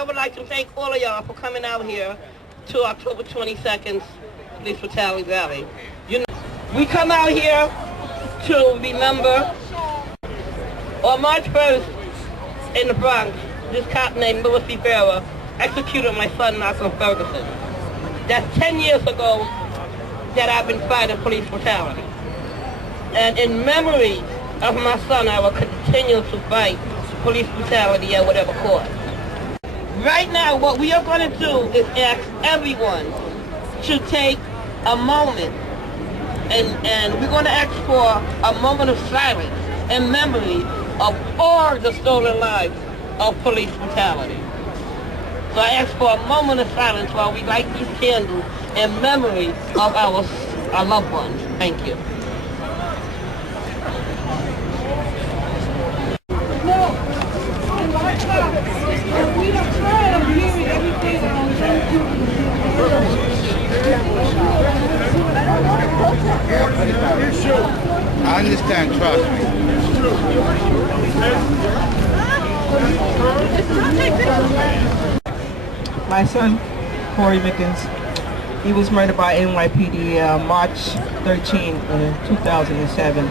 I would like to thank all of y'all for coming out here to October 22nd's Police Brutality Rally. You know, we come out here to remember on March 1st in the Bronx, this cop named Louis Rivera executed my son, Malcolm Ferguson. That's 10 years ago that I've been fighting police brutality. And in memory of my son, I will continue to fight police brutality at whatever cost. Right now, what we are going to do is ask everyone to take a moment, and we're going to ask for a moment of silence in memory of all the stolen lives of police brutality. So I ask for a moment of silence while we light these candles in memory of our loved ones. Thank you. I understand, trust me. My son, Corey Mickens, he was murdered by NYPD March 13, 2007.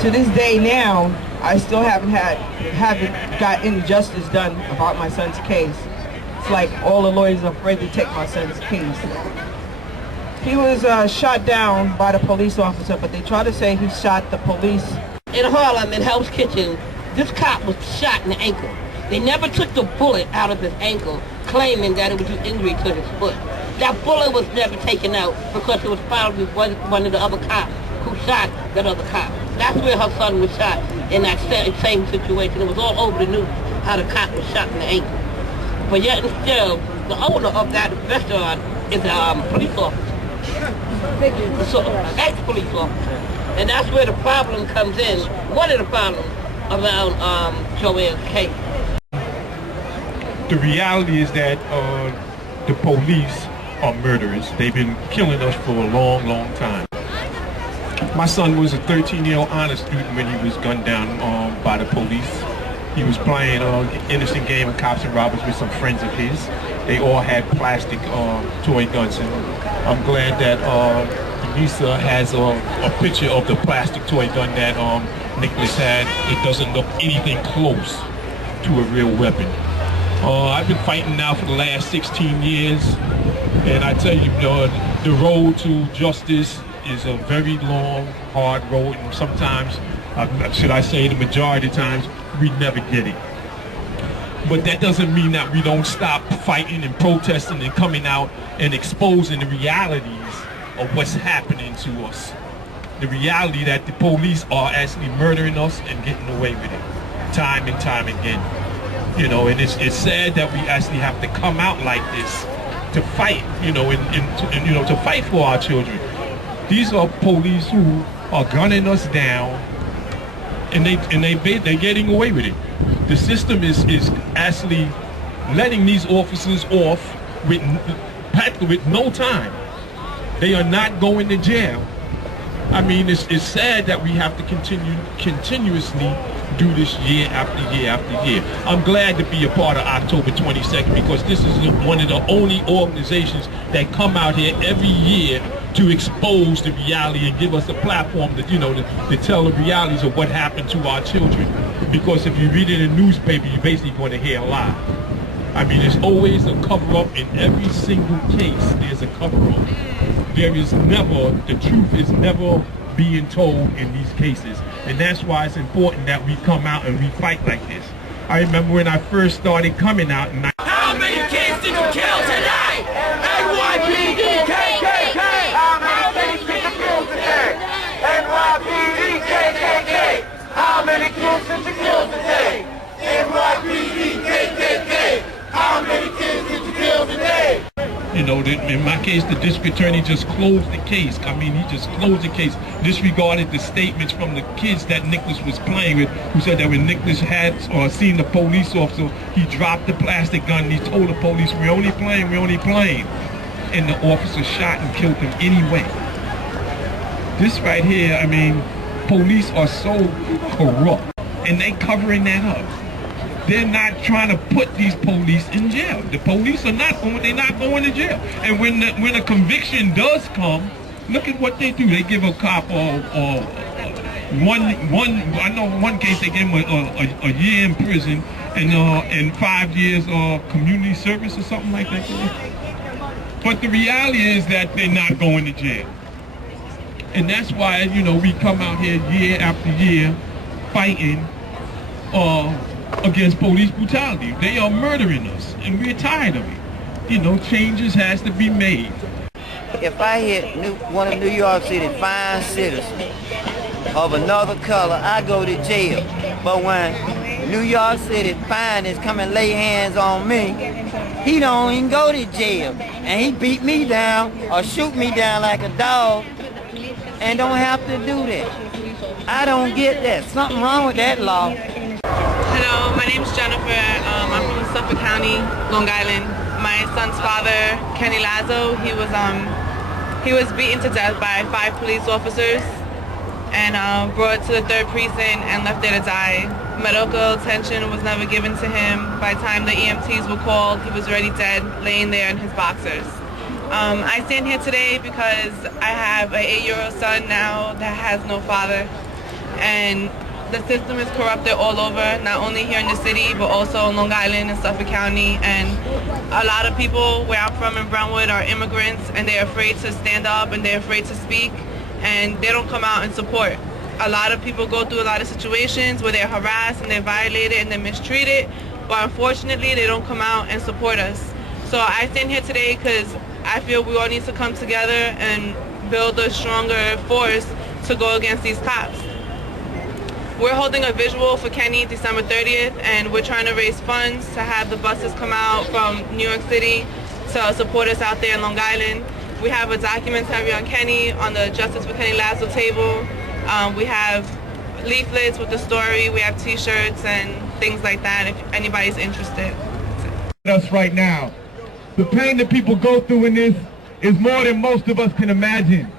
To this day now, I still haven't got any justice done about my son's case. It's like all the lawyers are afraid to take my son's case. He was shot down by the police officer, but they try to say he shot the police. In Harlem, in Hell's Kitchen, this cop was shot in the ankle. They never took the bullet out of his ankle, claiming that it was an injury to his foot. That bullet was never taken out because it was found with one of the other cops who shot that other cop. That's where her son was shot, in that same situation. It was all over the news how the cop was shot in the ankle. But yet and still, the owner of that restaurant is a police officer. So, ex-police officer. And that's where the problem comes in. One of the problems around Joanne's case. The reality is that the police are murderers. They've been killing us for a long, long time. My son was a 13-year-old honor student when he was gunned down by the police. He was playing an innocent game of cops and robbers with some friends of his. They all had plastic toy guns, and I'm glad that Lisa has a picture of the plastic toy gun that Nicholas had. It doesn't look anything close to a real weapon. I've been fighting now for the last 16 years, and I tell you, the road to justice is a very long, hard road, and sometimes, should I say the majority of times, we never get it. But that doesn't mean that we don't stop fighting and protesting and coming out and exposing the realities of what's happening to us. The reality that the police are actually murdering us and getting away with it, time and time again. You know, and it's sad that we actually have to come out like this to fight, to fight for our children. These are police who are gunning us down, and they're getting away with it. The system is actually letting these officers off with no time. They are not going to jail. I mean, it's sad that we have to continuously do this year after year after year. I'm glad to be a part of October 22nd because this is one of the only organizations that come out here every year to expose the reality and give us a platform to, to tell the realities of what happened to our children. Because if you read it in the newspaper, you're basically going to hear a lie. I mean, there's always a cover-up in every single case. There's a cover-up. The truth is never being told in these cases. And that's why it's important that we come out and we fight like this. I remember when I first started coming out, and how many kids did you kill today? NYPD, KKK! How many kids did you kill today? NYPD, KKK! How many kids did you kill today? NYPD, KKK! How many kids did you kill today? In my case, the district attorney just closed the case. I mean, he just closed the case, disregarded the statements from the kids that Nicholas was playing with, who said that when Nicholas had seen the police officer, he dropped the plastic gun and he told the police, we're only playing. And the officer shot and killed him anyway. This right here, I mean, police are so corrupt, and they covering that up. they're not trying to put these police in jail. The police are not going to jail. And when a conviction does come, look at what they do. They give a cop I know one case they gave him a year in prison and 5 years community service or something like that. But the reality is that they're not going to jail. And that's why, you know, we come out here year after year fighting against police brutality. They are murdering us, and we're tired of it. You know, changes has to be made. If I hit one of New York City's fine citizens of another color, I go to jail. But when New York City fine is come and lay hands on me, he don't even go to jail. And he beat me down or shoot me down like a dog and don't have to do that. I don't get that. Something wrong with that law. Hello, my name's Jennifer. I'm from Suffolk County, Long Island. My son's father, Kenny Lazo, he was beaten to death by 5 police officers and brought to the 3rd precinct and left there to die. Medical attention was never given to him. By the time the EMTs were called, he was already dead, laying there in his boxers. I stand here today because I have an 8-year-old son now that has no father, and the system is corrupted all over, not only here in the city, but also in Long Island and Suffolk County. And a lot of people where I'm from in Brentwood are immigrants, and they're afraid to stand up and they're afraid to speak, and they don't come out and support. A lot of people go through a lot of situations where they're harassed and they're violated and they're mistreated, but unfortunately they don't come out and support us. So I stand here today because I feel we all need to come together and build a stronger force to go against these cops. We're holding a visual for Kenny December 30th, and we're trying to raise funds to have the buses come out from New York City to support us out there in Long Island. We have a documentary on Kenny on the Justice for Kenny Lazo table. We have leaflets with the story. We have t-shirts and things like that if anybody's interested. Us right now. The pain that people go through in this is more than most of us can imagine.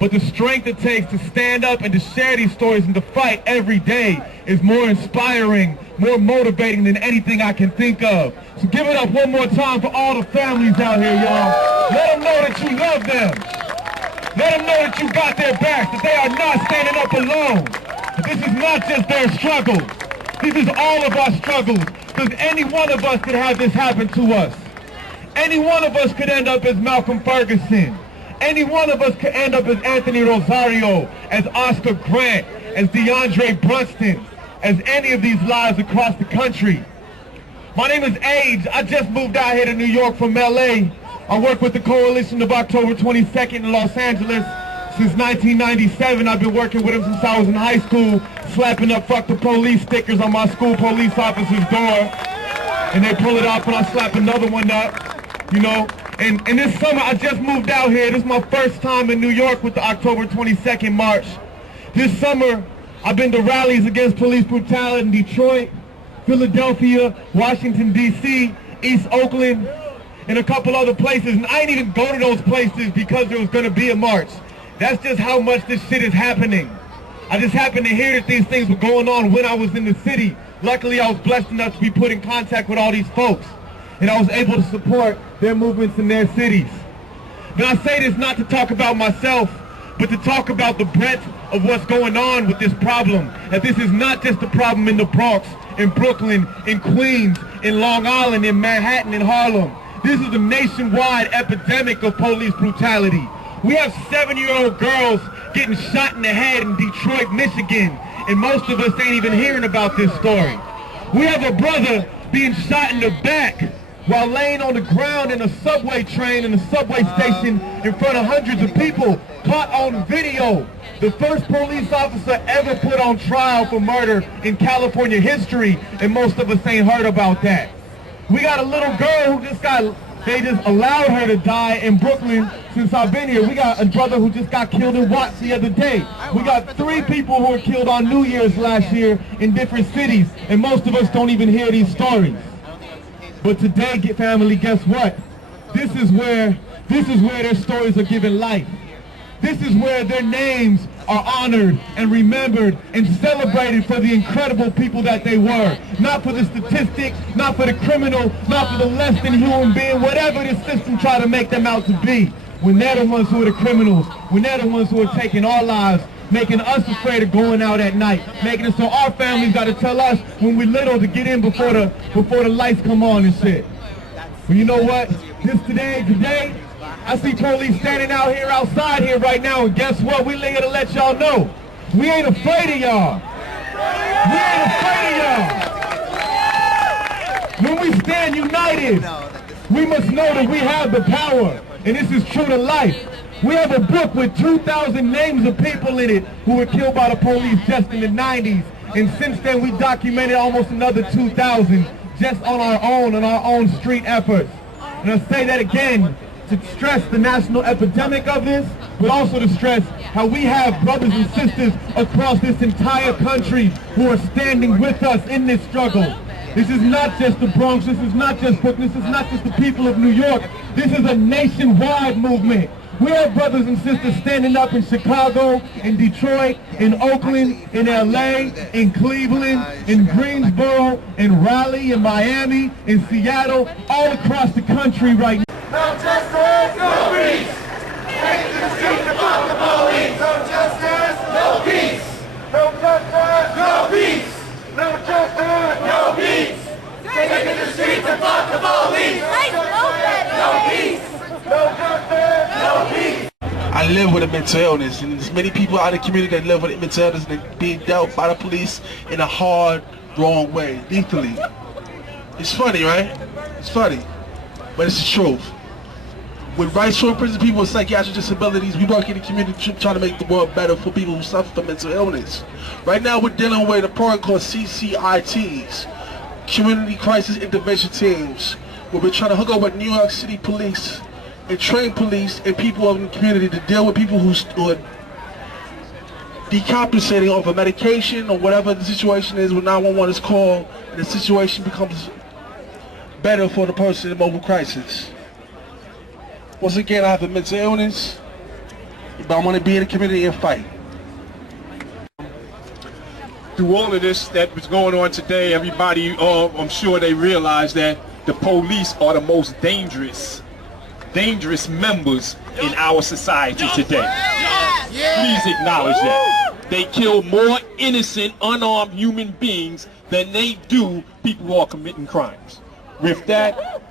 But the strength it takes to stand up and to share these stories and to fight every day is more inspiring, more motivating than anything I can think of. So give it up one more time for all the families out here, y'all. Let them know that you love them. Let them know that you got their backs, that they are not standing up alone. That this is not just their struggle. This is all of our struggles. Because any one of us could have this happen to us. Any one of us could end up as Malcolm Ferguson. Any one of us could end up as Anthony Rosario, as Oscar Grant, as DeAndre Brunston, as any of these lives across the country. My name is Age. I just moved out here to New York from LA. I work with the Coalition of October 22nd in Los Angeles since 1997. I've been working with them since I was in high school, slapping up "fuck the police" stickers on my school police officer's door. And they pull it off and I slap another one up, you know. And this summer I just moved out here. This is my first time in New York with the October 22nd March. This summer I've been to rallies against police brutality in Detroit, Philadelphia, Washington, D.C., East Oakland, and a couple other places. And I didn't even go to those places because there was going to be a march. That's just how much this shit is happening. I just happened to hear that these things were going on when I was in the city. Luckily, I was blessed enough to be put in contact with all these folks, and I was able to support their movements in their cities. But I say this not to talk about myself, but to talk about the breadth of what's going on with this problem. That this is not just a problem in the Bronx, in Brooklyn, in Queens, in Long Island, in Manhattan, in Harlem. This is a nationwide epidemic of police brutality. We have 7-year-old girls getting shot in the head in Detroit, Michigan, and most of us ain't even hearing about this story. We have a brother being shot in the back while laying on the ground in a subway train in a subway station in front of hundreds of people, caught on video. The first police officer ever put on trial for murder in California history, and most of us ain't heard about that. We got a little girl who they just allowed her to die in Brooklyn since I've been here. We got a brother who just got killed in Watts the other day. We got 3 people who were killed on New Year's last year in different cities, and most of us don't even hear these stories. But today, family, guess what? This is where their stories are given life. This is where their names are honored and remembered and celebrated for the incredible people that they were. Not for the statistics, not for the criminal, not for the less than human being, whatever the system try to make them out to be. When they're the ones who are the criminals, when they're the ones who are taking our lives, making us afraid of going out at night, making it so our families got to tell us when we're little to get in before the lights come on and shit. But you know what? Today, I see police standing out here outside here right now, and guess what? We're here to let y'all know. We ain't afraid of y'all. We ain't afraid of y'all. When we stand united, we must know that we have the power, and this is true to life. We have a book with 2,000 names of people in it who were killed by the police just in the 90s, and since then we documented almost another 2,000 just on our own street efforts. And I say that again to stress the national epidemic of this, but also to stress how we have brothers and sisters across this entire country who are standing with us in this struggle. This is not just the Bronx, this is not just Brooklyn, this is not just the people of New York. This is a nationwide movement. We have brothers and sisters standing up in Chicago, in Detroit, in Oakland, in LA, in Cleveland, in Greensboro, in Raleigh, in Miami, in Seattle, all across the country right now. No justice, no peace. Take to the streets to fuck the police. No justice, no peace. No justice, no peace. No justice, no peace. Take to the streets to fuck the police. No peace. No justice, no peace. I live with a mental illness, and there's many people out in the community that live with a mental illness and they're being dealt by the police in a hard, wrong way, lethally. It's funny, right? It's funny, but it's the truth. With rights for imprisoned people with psychiatric disabilities, we work in the community trying to make the world better for people who suffer from mental illness. Right now, we're dealing with a program called CCITs, Community Crisis Intervention Teams, where we're trying to hook up with New York City police and train police and people in the community to deal with people who are decompensating off of medication or whatever the situation is when 911 is called and the situation becomes better for the person in mobile crisis. Once again, I have a mental illness, but I want to be in the community and fight. Through all of this that was going on today, everybody, I'm sure they realize that the police are the most dangerous members in our society today. Please acknowledge that. They kill more innocent, unarmed human beings than they do people who are committing crimes. With that,